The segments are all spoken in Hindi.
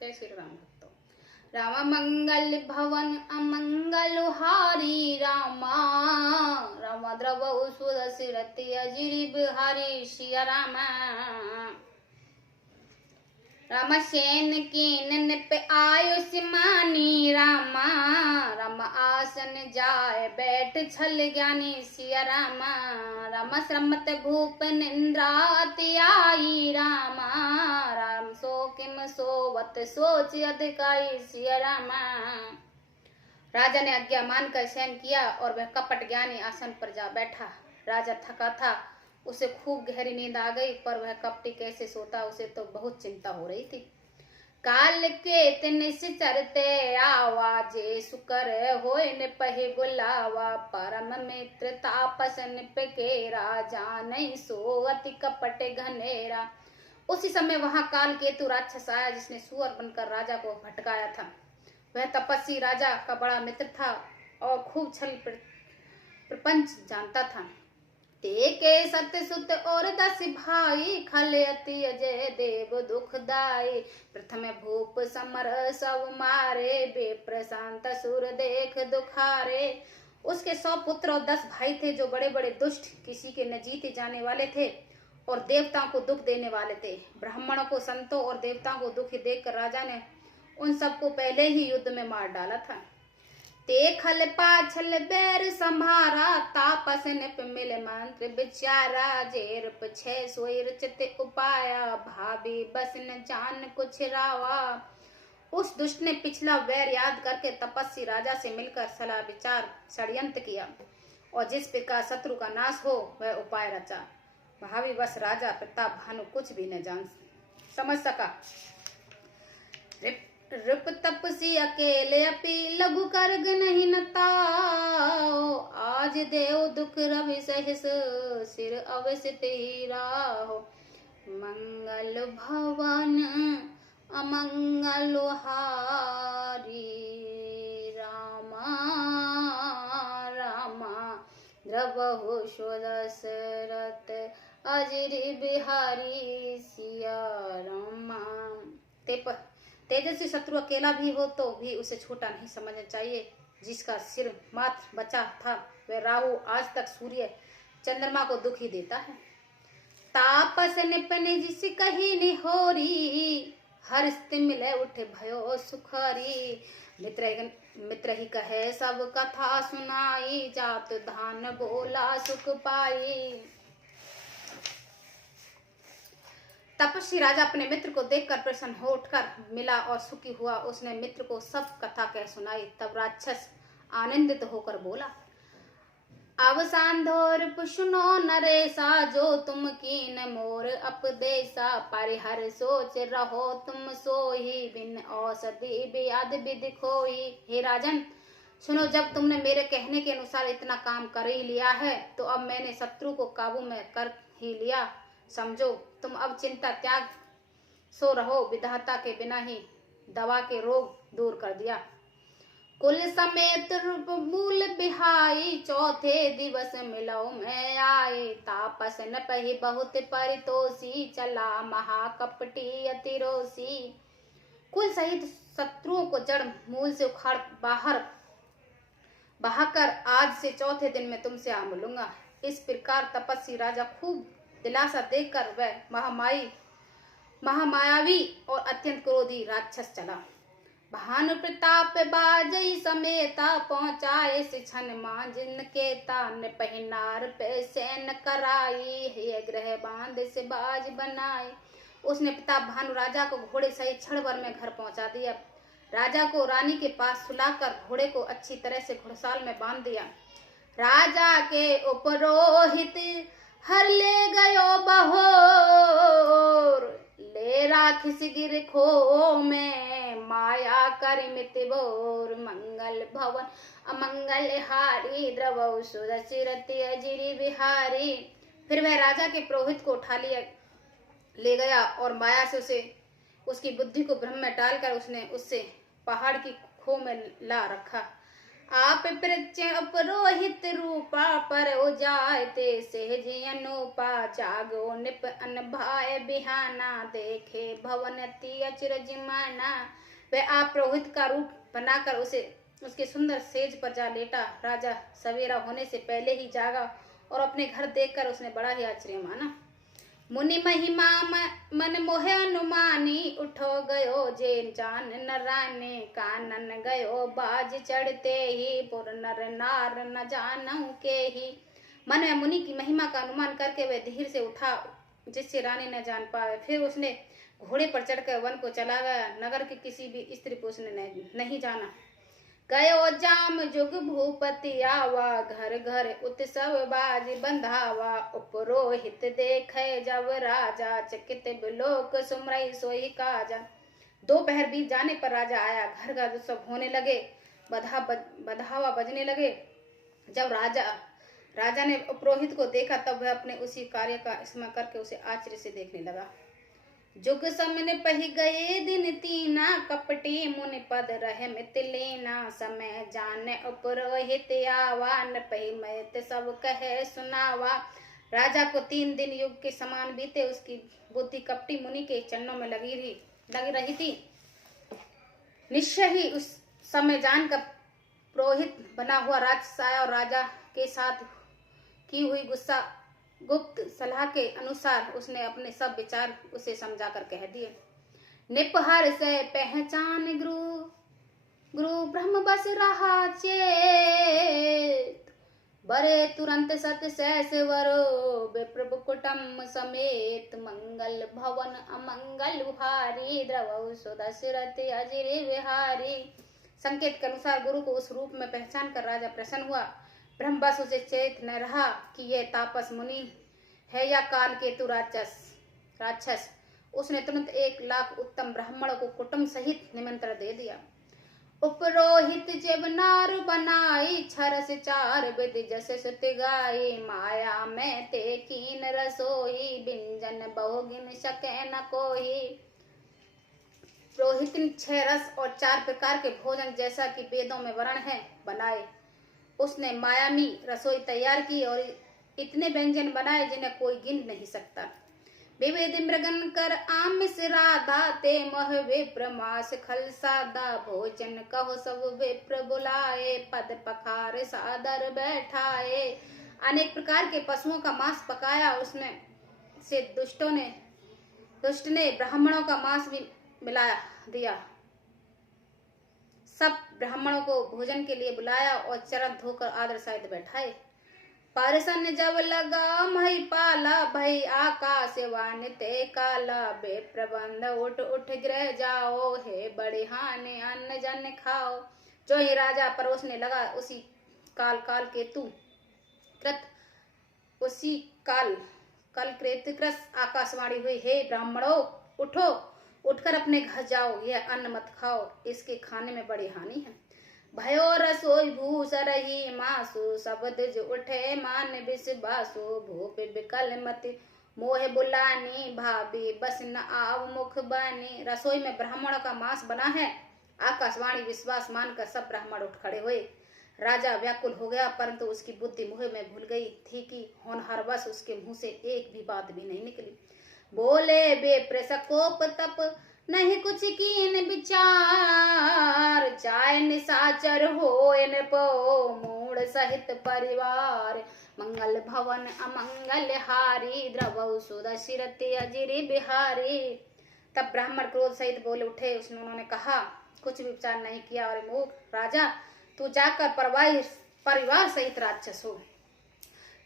जय श्री राम भक्तों। राम मंगल भवन अमंगल हारी रामा, राम द्रव सुरसिरति अजिरि बिहारी सिया रामा। राम सेन कीन पे आयुष्मानी रामा, राम आसन जाय बैठ छल ज्ञानी सिया रामा। राम श्रमत भूप निंद्राति आई रामा, राम सो किम सोवत सोच अधिकाई सिया रामा। राजा ने आज्ञा मानकर शयन किया और वह कपट ज्ञानी आसन पर जा बैठा। राजा थका था, उसे खूब गहरी नींद आ गई, पर वह कपटी कैसे सोता उसे तो बहुत चिंता हो रही थी। काल के तिन चरते आवाजे सुकर होय न पहि बुलावा, परम मित्र तापसन पे के राजा नहीं सो अति कपट घनेरा। उसी समय वहां काल केतु राक्षस आया, जिसने सुअर बनकर राजा को भटकाया था। वह तपस्वी राजा का बड़ा मित्र था और खूब छल प्रपंच जानता था। ते के सत्य सुत और 10 भाई, खल अति अजय देव दुखदाई। प्रथम भूप समर सब मारे, बेप्रशांत सुर देख दुखारे। उसके 100 पुत्र और 10 भाई थे, जो बड़े बड़े दुष्ट, किसी के न जीते जाने वाले थे और देवताओं को दुख देने वाले थे। ब्राह्मणों को, संतों और देवताओं को दुखी देखकर राजा ने उन सबको पहले ही युद्ध में मार डाला था। ते खल पाछल बैर संभारा, तापस निप मिल मंत्र विचारा। जेर 6 सोई रचित उपाया, भाभी बस न जान कुछ रावा। उस दुष्ट ने पिछला वैर याद करके तपस्वी राजा से मिलकर सलाह विचार षड्यंत्र किया और जिस प्रकार शत्रु का नाश हो वह उपाय रचा। भावी बस राजा प्रताप भानु कुछ भी न जान समझ सका। रिप तपसी अकेले अपी लघु कर्ग नहीं नताओ, आज देव दुख रवि सहस सिर अवसित ही राहो। मंगल भवन अमंगल हारी रामा, रामा द्रवहु दशरथ अजिरि बिहारी सिया रामा। तेजस्वी शत्रु अकेला भी हो तो भी उसे छोटा नहीं समझना चाहिए। जिसका सिर मात्र बचा था वह राहु आज तक सूर्य चंद्रमा को दुखी देता है। तापस निपने जिस कही निहोरी, हर स्थिति मिले उठे भयो सुखारी। मित्र ही कहे सब कथा सुनाई, जात धान बोला सुख पाई। तपस्वी राजा अपने मित्र को देखकर प्रसन्न हो उठकर मिला और सुखी हुआ। उसने मित्र को सब कथा कह सुनाई। तब राक्षस आनंदित होकर बोला, अवसान धोर पुष्णो नरेसा, जो तुम कीन मोर अपदेशा। परिहर सोच रहो तुम सोही, बिन औषधि व्याध विधि खोई। हे राजन सुनो, जब तुमने मेरे कहने के अनुसार इतना काम कर ही लिया है तो अब मैंने शत्रु को काबू में कर ही लिया। समझो, तुम अब चिंता त्याग सो रहो। विधाता के बिना ही दवा के रोग दूर कर दिया। कुल समेत रूप मूल बिहाई, चौथे दिवस मिलो में आए। तापस न पही बहुत परितोषी, चला महाकपटी अतिरोसी। कुल सहित शत्रुओं को जड़ मूल से उखाड़ बहाकर आज से चौथे दिन में तुमसे आ मिलूंगा। इस प्रकार तपस्वी राजा खूब दिलासा देकर वह महामायावी और अत्यंत क्रोधी राक्षस चला। भानु प्रताप बाजई समेता, पहुंचाए क्षण मां जिनके तान। पहिनार पे सैन कराई, हे ग्रह बांध से बाज बनाए। उसने प्रताप भानु राजा को घोड़े सहित क्षण भर में घर पहुंचा दिया। राजा को रानी के पास सुलाकर घोड़े को अच्छी तरह से घुड़साल में बांध दिया। राजा के उपरोहित हर ले गयो बहोर, ले राखिस गिर खो में माया करिमित बोर। मंगल भवन अमंगल हारी, द्रवौ सुरसिरति अजिरि बिहारी। फिर वह राजा के पुरोहित को उठा ले गया और माया से उसकी बुद्धि को भ्रम में डालकर उसने उससे पहाड़ की खो में ला रखा। आप प्रत्य अपरोहित रूपा पर उजायते सहज अनुपा जागो निप अनभाय बिहाना देखे भवन अति अचिरज माना। वह आप पुरोहित का रूप बनाकर उसके सुंदर सेज पर जा लेटा। राजा सवेरा होने से पहले ही जागा और अपने घर देखकर उसने बड़ा ही आश्चर्य माना। मुनि महिमा मन मोहे अनुमानी उठो गयो जेन जान नराने कानन गयो बाज चढ़ते ही पुर नर नार न जानऊ के ही। मन में मुनि की महिमा का अनुमान करके वह धीर से उठा जिससे रानी न जान पाए। फिर उसने घोड़े पर चढ़कर वन को चला गया। नगर के किसी भी स्त्री पुरुष ने नहीं जाना। गयो जाम जुग भूपति आवा घर घर उत्सव बाज बंधावा। उपरोहित देखे जब राजा चकित बिलोक सुमरई सोई काजा। दोपहर बीत जाने पर राजा आया। घर घर उत्सव होने लगे, बधावा बजने लगे। जब राजा ने उपरोहित को देखा तब वह अपने उसी कार्य का स्मरण करके उसे आश्चर्य से देखने लगा। जुग समन पही गए दिन तीना कपटी मुनि पद रहे मित लेना। समय जाने उपरोहित आवा न पही मैत सब कहे सुनावा। राजा को 3 दिन युग के समान बीते। उसकी बुद्धि कपटी मुनि के चरणों में लगी रही थी। निश्चय ही उस समय जानकर पुरोहित बना हुआ राक्षस आया और राजा के साथ की हुई गुप्त सलाह के अनुसार उसने अपने सब विचार उसे समझाकर कह दिए। निपहर से पहचान गुरु ब्रह्म बस रहा चेत। बरे तुरंत सत सहस वरो विप्रभु कुटुम्ब समेत। मंगल भवन अमंगल हारी द्रवौ सुदशरथ अजिर विहारी। संकेत के अनुसार गुरु को उस रूप में पहचान कर राजा प्रसन्न हुआ। ब्रह्मबस उसे चेत न रहा कि यह तापस मुनि है या काल केतु राक्षस। उसने तुरंत 1 लाख उत्तम ब्राह्मणों को कुटुंब सहित निमंत्रण दे दिया। उपरोहित जब नार बनाई छरस 4 विधि जस सुत गाई। माया में ते कीन रसोई बिंजन बहुगिन सके न कोई। पुरोहित ने 6 रस और 4 प्रकार के भोजन जैसा कि वेदों में वर्ण है बनाए। उसने मायामी रसोई तैयार की और इतने व्यंजन बनाए जिन्हें कोई गिन नहीं सकता। विविध मृगन कर आमिष राधा ते मह विप्र मास खल सादा। भोजन कहो सब विप्र बुलाए पद पखार सादर बैठाए। अनेक प्रकार के पशुओं का मांस पकाया। उसमें से दुष्ट ने ब्राह्मणों का मांस भी मिला दिया। सब ब्राह्मणों को भोजन के लिए बुलाया और चरण धोकर आदर सहित बैठाए। पारसन जब लगा मही पाला भई आकाश वान ते काला। बे प्रबंध उठ गृह जाओ हे बड़े हानि अन्न जन खाओ। जो ही राजा परोसने लगा उसी काल केतु कृत उसी काल कृत आकाशवाणी हुई, हे ब्राह्मणों उठो, उठकर अपने घर जाओ। यह अन्न मत खाओ, इसके खाने में बड़ी हानि है। भयो रसोई भूस रही मासु शब्द जो उठे मान बिस बासु। भूप विकल मति मोह बुलानी भाभी बस न आव मुख बानी। रसोई में ब्राह्मणों का मांस बना है। आकाशवाणी विश्वास मानकर सब ब्राह्मण उठ खड़े हुए। राजा व्याकुल हो गया, परंतु उसकी बुद्धि मोह में भूल गई थी कि होनहारवश उसके मुंह से एक भी बात भी नहीं निकली। बोले बे प्रसकोप तप नहीं कुछ कीन विचार। जाय निशाचर हो इन पो मूड सहित परिवार। मंगल भवन अमंगल हारी द्रवौ सुदशरथ अजिर बिहारी। तब ब्राह्मण क्रोध सहित बोले उठे। उन्होंने कहा, कुछ भी विचार नहीं किया और मूर्ख राजा, तू जाकर परिवार सहित राक्षस हो।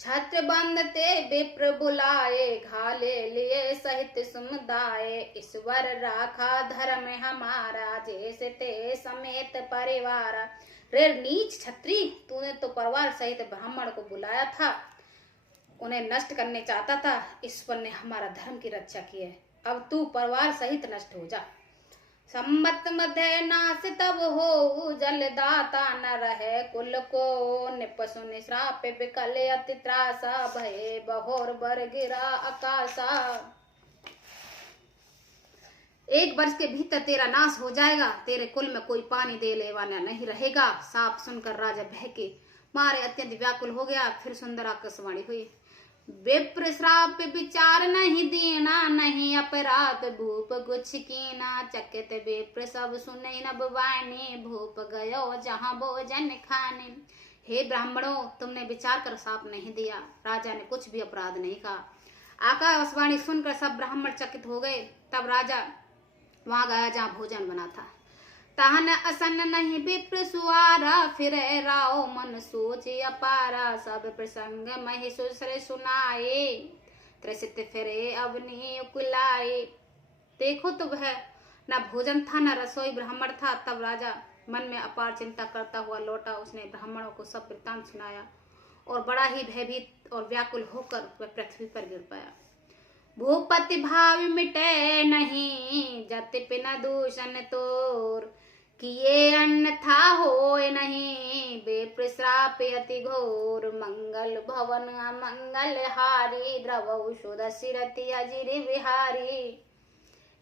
छत्र बंधते विप्र बुलाए घाले लिए सहित समुदाय। ईश्वर राखा धर्म हमारा जैसे ते समेत परिवार। रे नीच छत्री, तूने तो परिवार सहित ब्राह्मण को बुलाया था, उन्हें नष्ट करने चाहता था। ईश्वर ने हमारा धर्म की रक्षा की है, अब तू परिवार सहित नष्ट हो जा। सम्मत मध्य नाश तब हो जलदाता न रहे कुल को। निपसु निश्राप विकल अति त्रासा भये बहोर बर गिरा आकाशा। 1 वर्ष के भीतर तेरा नाश हो जाएगा, तेरे कुल में कोई पानी दे ले वाला नहीं रहेगा। साप सुनकर राजा बहके मारे अत्यंत व्याकुल हो गया। फिर सुंदर आकाशवाणी हुई, विप्र श्राप विचार नहीं देना, नहीं अपराध भूप कुछ कीना। चकित विप्र सब सुने नभ वाणी, भूप गयो जहाँ भोजन खाने। हे ब्राह्मणों, तुमने विचार कर साप नहीं दिया, राजा ने कुछ भी अपराध नहीं कहा। आकाशवाणी सुनकर सब ब्राह्मण चकित हो गए। तब राजा वहां गया जहाँ भोजन बना था। तहन असन नहीं विप्र सुआरा, फिर राओ मन सोच अपारा। सब प्रसंग महेश्वर सुनाए, त्रसित फिरे अवनी उकुलाए। देखो तो वह न भोजन था न रसोई ब्राह्मण था। तब राजा मन में अपार चिंता करता हुआ लौटा। उसने ब्राह्मणों को सब वृत्तांत सुनाया और बड़ा ही भयभीत और व्याकुल होकर वह पृथ्वी पर गिर पाया। भूपति भाव मिटे नहीं, जति पिन दूषण तोर। किए अन्न था होए नहीं, विप्र श्राप अति घोर। मंगल भवन अमंगल हारी, द्रवौ सुदसी रति अजिर विहारी।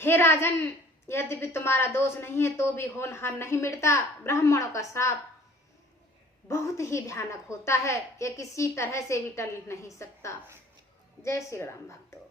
हे राजन, यद्यपि तुम्हारा दोष नहीं है तो भी होनहार नहीं मिटता। ब्राह्मणों का श्राप बहुत ही भयानक होता है, यह किसी तरह से भी टल नहीं सकता। जय श्री राम भक्तों।